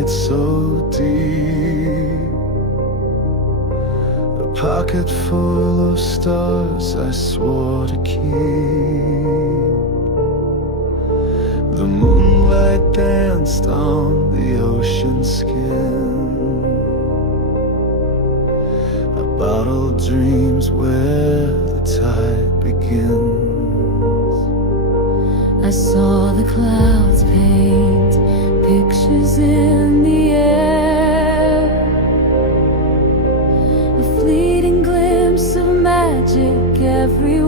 night so deep, a pocket full of stars I swore to keep. The moonlight danced on the ocean skin. I bottled dreams where the tide begins. I saw the clouds paint pictures in the air, a fleeting glimpse of magic everywhere.